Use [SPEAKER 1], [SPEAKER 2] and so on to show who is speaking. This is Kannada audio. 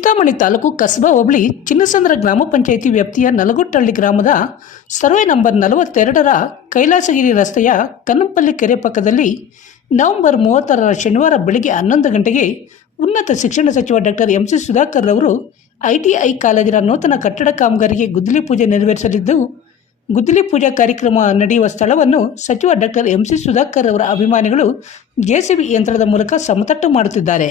[SPEAKER 1] ಚಿಂತಾಮಣಿ ತಾಲೂಕು ಕಸ್ಬಾ ಹೋಬಳಿ ಚಿನ್ನಸಂದ್ರ ಗ್ರಾಮ ಪಂಚಾಯಿತಿ ವ್ಯಾಪ್ತಿಯ ನಲಗುಟ್ಟಹಳ್ಳಿ ಗ್ರಾಮದ ಸರ್ವೆ ನಂಬರ್ ನಲವತ್ತೆರಡರ ಕೈಲಾಸಗಿರಿ ರಸ್ತೆಯ ಕನ್ನಂಪಲ್ಲಿ ಕೆರೆ ಪಕ್ಕದಲ್ಲಿ ನವೆಂಬರ್ ಮೂವತ್ತರ ಶನಿವಾರ ಬೆಳಗ್ಗೆ ಹನ್ನೊಂದು ಗಂಟೆಗೆ ಉನ್ನತ ಶಿಕ್ಷಣ ಸಚಿವ ಡಾಕ್ಟರ್ ಎಂ ಸಿ ಸುಧಾಕರ್ ಅವರು ಐಟಿಐ ಕಾಲೇಜಿನ ನೂತನ ಕಟ್ಟಡ ಕಾಮಗಾರಿಗೆ ಗುದ್ದಲಿ ಪೂಜೆ ನೆರವೇರಿಸಲಿದ್ದು, ಗುದ್ದಲಿ ಪೂಜಾ ಕಾರ್ಯಕ್ರಮ ನಡೆಯುವ ಸ್ಥಳವನ್ನು ಸಚಿವ ಡಾಕ್ಟರ್ ಎಂ ಸಿ ಸುಧಾಕರ್ ಅವರ ಅಭಿಮಾನಿಗಳು ಜೆಸಿಬಿ ಯಂತ್ರದ ಮೂಲಕ ಸಮತಟ್ಟು ಮಾಡುತ್ತಿದ್ದಾರೆ.